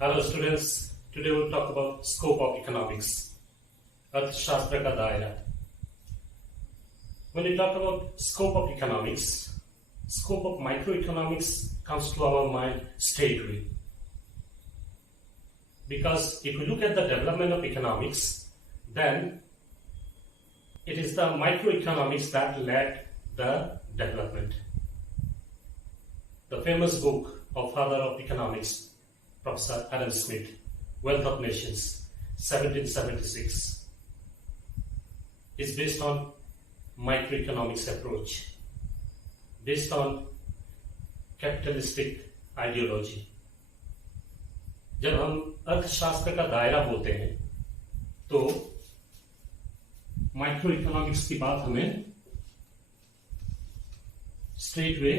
Hello students, today we'll talk about scope of economics, अर्थशास्त्र का दायरा. When we talk about scope of economics, scope of microeconomics comes to our mind straight away. Because if we look at the development of economics, then it is the microeconomics that led the development. The famous book of father of economics, Professor Adam Smith, Wealth of Nations, 1776, is based on microeconomics approach, based on capitalistic ideology. जब हम अर्थशास्त्र का दायरा बोलते हैं तो micro economics की बात हमें स्ट्रेट वे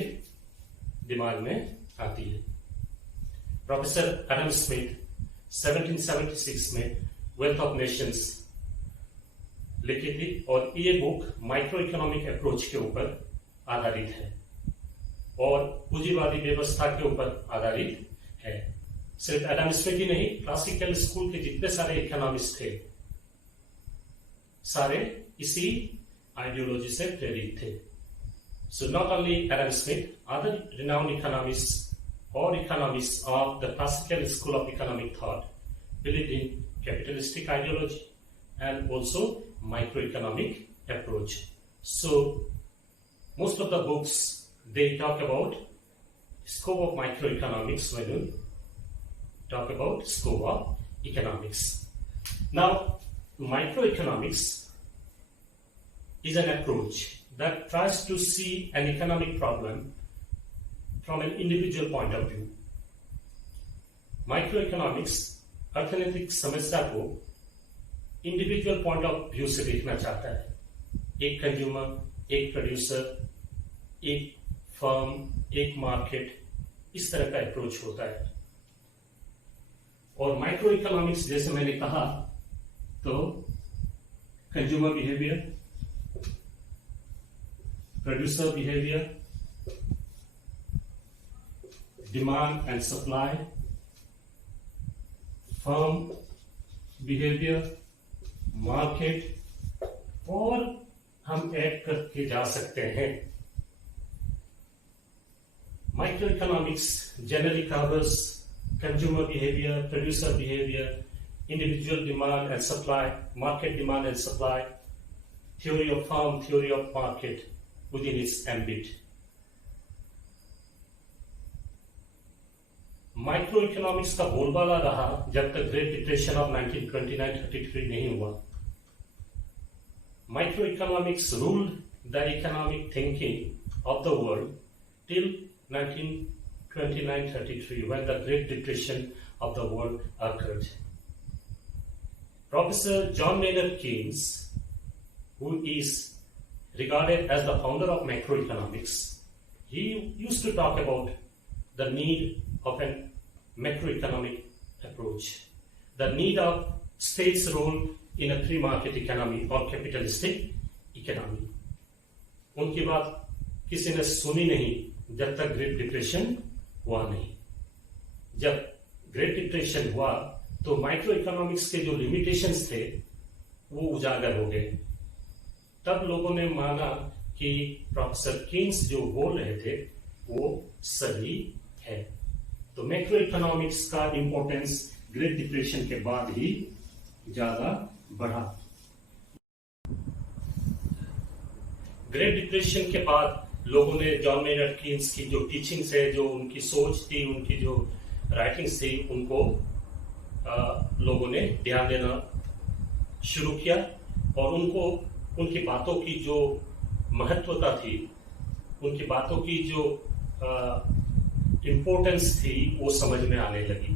दिमाग में आती है. प्रोफेसर एडम स्मिथ 1776 में वेल्थ ऑफ नेशंस लिखी थी और ये बुक माइक्रो इकोनॉमिक अप्रोच के ऊपर आधारित है और पूंजीवादी व्यवस्था के ऊपर आधारित है. सिर्फ एडम स्मिथ ही नहीं, क्लासिकल स्कूल के जितने सारे इकोनॉमिस्ट थे सारे इसी आइडियोलॉजी से प्रेरित थे. So not only Adam Smith, other renowned economists or economists of the classical school of economic thought believed in capitalistic ideology and also microeconomic approach. So most of the books they talk about scope of microeconomics when you talk about scope of economics. Now microeconomics is an approach that tries to see an economic problem from an individual point of view. Microeconomics अर्थनैतिक समस्या को individual point of view से देखना चाहता है. एक consumer, एक producer, एक firm, एक मार्केट, इस तरह का अप्रोच होता है. और माइक्रो इकोनॉमिक्स जैसे मैंने कहा तो consumer behaviour, producer behavior, demand and supply, firm behavior, market, और हम ऐड करके जा सकते हैं. Microeconomics generally covers consumer behavior, producer behavior, individual demand and supply, market demand and supply, theory of firm, theory of market within its ambit. Microeconomics का बोलबाला रहा जब तक ग्रेट डिप्रेशन ऑफ 1929-33 नहीं हुआ. Microeconomics ruled the economic thinking of the world till 1929-33 when the Great Depression of the world occurred. Professor John Maynard Keynes, who is regarded as the founder of macroeconomics, he used to talk about the need of a macroeconomic approach, the need of state's role in a free market economy or capitalistic economy. उनकी बात किसी ने सुनी नहीं जब तक great depression हुआ नहीं. जब ग्रेट डिप्रेशन हुआ तो माइक्रो इकोनॉमिक्स के जो लिमिटेशंस थे वो उजागर हो गए. तब लोगों ने माना कि प्रोफेसर कीन्स जो बोल रहे थे वो सही है. तो मैक्रो इकोनॉमिक्स का इंपॉर्टेंस ग्रेट डिप्रेशन के बाद ही ज्यादा बढ़ा. ग्रेट डिप्रेशन के बाद लोगों ने जॉन मेनर्ड कीन्स की जो टीचिंग्स है, जो उनकी सोच थी, उनकी जो राइटिंग्स थी, उनको लोगों ने ध्यान देना शुरू किया और उनको उनकी बातों की जो महत्वता थी, उनकी बातों की जो इम्पोर्टेंस थी वो समझ में आने लगी.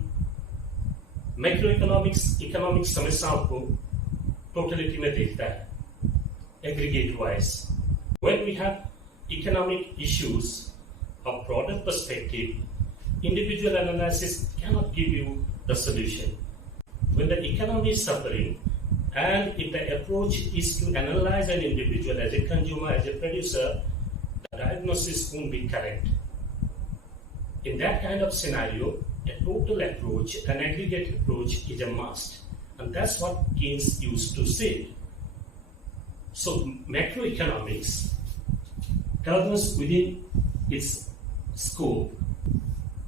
मैक्रो इकोनॉमिक समस्याओं को टोटलिटी में देखता है, aggregate wise. When we have economic issues of broader perspective, individual analysis cannot give you the solution. When the economy is suffering and if the approach is to analyze an individual as a consumer, as a producer, the diagnosis won't be correct. In that kind of scenario, a total approach, an aggregate approach is a must. And that's what Keynes used to say. So macroeconomics covers within its scope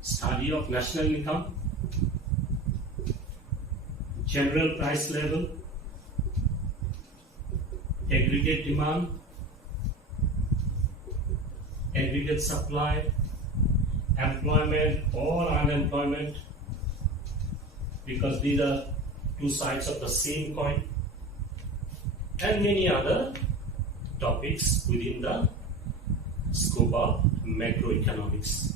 study of national income, general price level, aggregate demand, aggregate supply, employment or unemployment, because these are two sides of the same coin, and many other topics within the scope of macroeconomics.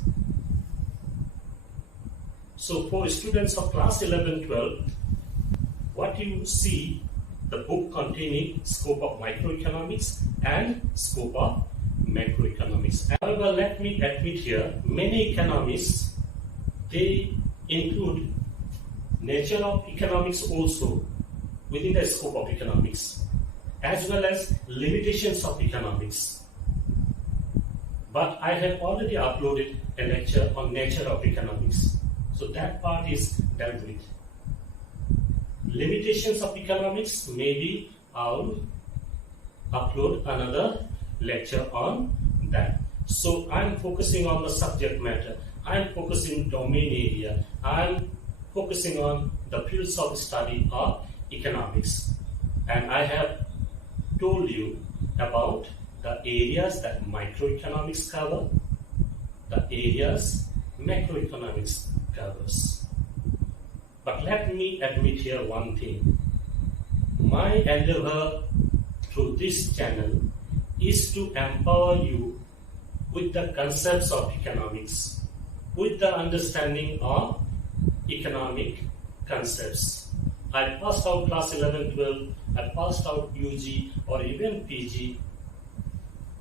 So for students of class 11-12, what you see, the book containing scope of microeconomics and scope of macroeconomics. However, let me admit here, many economists, they include nature of economics also within the scope of economics, as well as limitations of economics. But I have already uploaded a lecture on nature of economics, so that part is dealt with. Limitations of economics, maybe I'll upload another lecture on that. So I'm focusing on the subject matter, I'm focusing domain area, I'm focusing on the fields of study of economics, and I have told you about the areas that microeconomics cover, the areas macroeconomics covers. But let me admit here one thing. My endeavor through this channel is to empower you with the concepts of economics, with the understanding of economic concepts. I passed out class 11-12, I passed out UG or even PG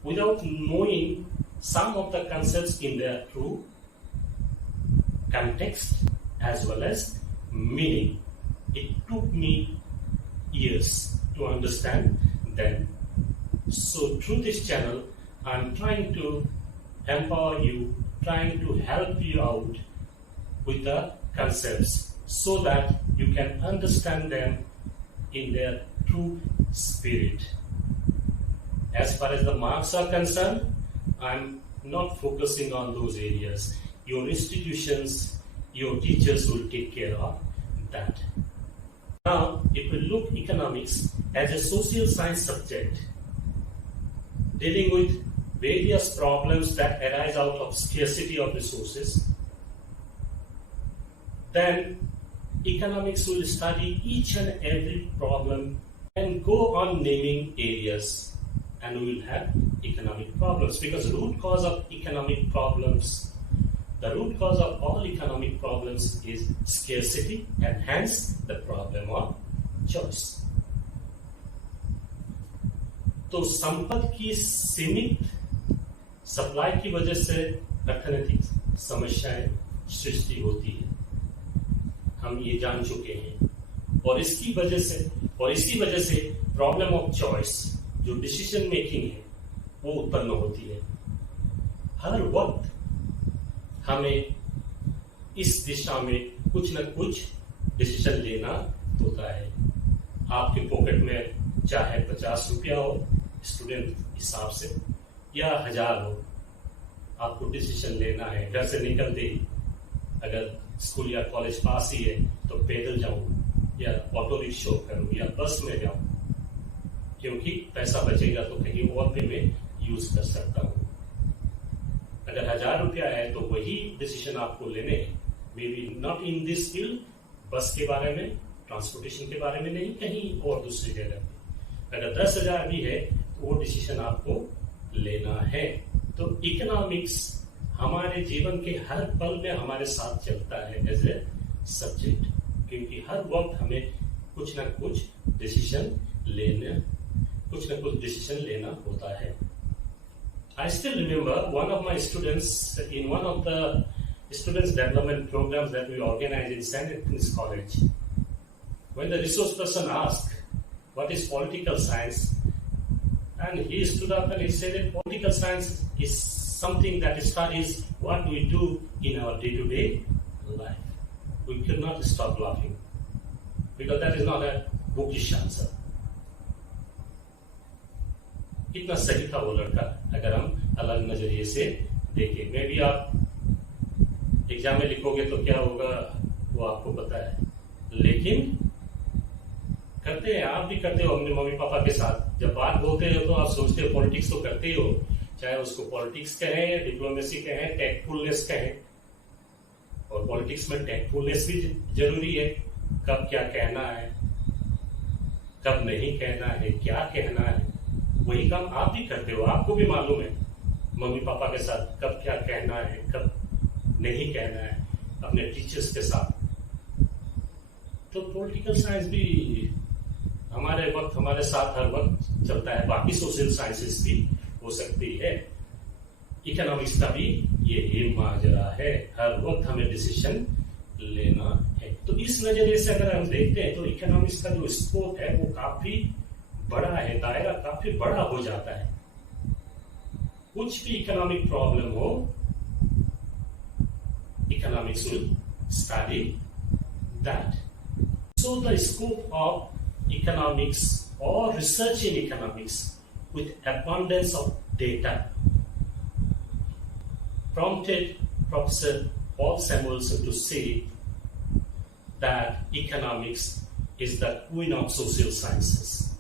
without knowing some of the concepts in their true context as well as meaning. It took me years to understand them. So through this channel, I'm trying to empower you, trying to help you out with the concepts so that you can understand them in their true spirit. As far as the marks are concerned, I'm not focusing on those areas. Your institutions, your teachers will take care of that. Now, if we look economics as a social science subject, dealing with various problems that arise out of scarcity of resources, then economics will study each and every problem and go on naming areas, and we will have economic problems, because the root cause of economic problems, the root cause of all economic problems is scarcity, and hence the problem of choice. तो संपत्ति की सीमित supply की वजह से अर्थनैतिक समस्याएं सृष्टि होती है, हम ये जान चुके हैं, और इसकी वजह से प्रॉब्लम ऑफ चॉइस, जो डिसीजन मेकिंग है, वो उत्पन्न होती है। हर वक्त हमें इस दिशा में कुछ न कुछ डिसीजन लेना होता है। आपके पॉकेट में चाहे 50 रुपया हो स्टूडेंट हिसाब से या 1000 हो, आपको डिसीजन लेना है। घर से निकलते ही अगर स्कूल या कॉलेज पास ही है तो पैदल जाऊं या ऑटो रिक्शा करूं या बस में जाऊं, क्योंकि पैसा बचेगा तो कहीं और पे मैं यूज कर सकता हूं। अगर 1000 रुपया है तो वही डिसीजन आपको लेने हैं, may be not in this field, बस के बारे में, ट्रांसपोर्टेशन के बारे में नहीं, कहीं और दूसरी जगह पे। अगर 10,000 भी है तो वो डिसीजन आपको लेना है। तो इकोनॉमिक्स हमारे जीवन के हर पल में हमारे साथ चलता है एज ए सब्जेक्ट, क्योंकि हर वक्त हमें कुछ ना कुछ डिसीजन लेना होता है। I still remember one of my students in one of the students development programs that we organized in St. Anthony's College. When the resource person asked, what is political science? And he stood up and he said that political science is something that studies what we do in our day-to-day life. we could not stop laughing because that is not a bookish answer. कितना सही था वो लड़का अगर हम अलग नजरिए से देखें। मे भी आप एग्जाम में लिखोगे तो क्या होगा वो आपको पता है, लेकिन करते हैं, आप भी करते हो अपने मम्मी पापा के साथ। जब बात बोलते हो तो आप सोचते हो पॉलिटिक्स तो करते ही हो, चाहे उसको पॉलिटिक्स कहें, डिप्लोमेसी कहें, टैक्टफुलनेस कहें। और पॉलिटिक्स में टैक्टफुलनेस भी जरूरी है, कब क्या कहना है, कब नहीं कहना है, क्या कहना है। वही काम आप भी करते हो, आपको भी मालूम है मम्मी पापा के साथ कब क्या कहना है, कब नहीं कहना है, अपने टीचर्स के साथ। तो पॉलिटिकल साइंस भी हमारे वक्त हमारे साथ हर वक्त चलता है। बाकी सोशल साइंसेस भी हो सकती है, इकोनॉमिक्स का भी ये माजरा है, हर वक्त हमें डिसीजन लेना है। तो इस नजरिए से अगर हम देखते हैं तो इकोनॉमिक्स का जो स्कोप है वो काफी बड़ा है, दायरा काफी बड़ा हो जाता है। कुछ भी इकोनॉमिक प्रॉब्लम हो, economics will study that. So the scope of economics or research in economics with abundance of data prompted Professor Paul Samuelson to say that economics is the queen of social sciences.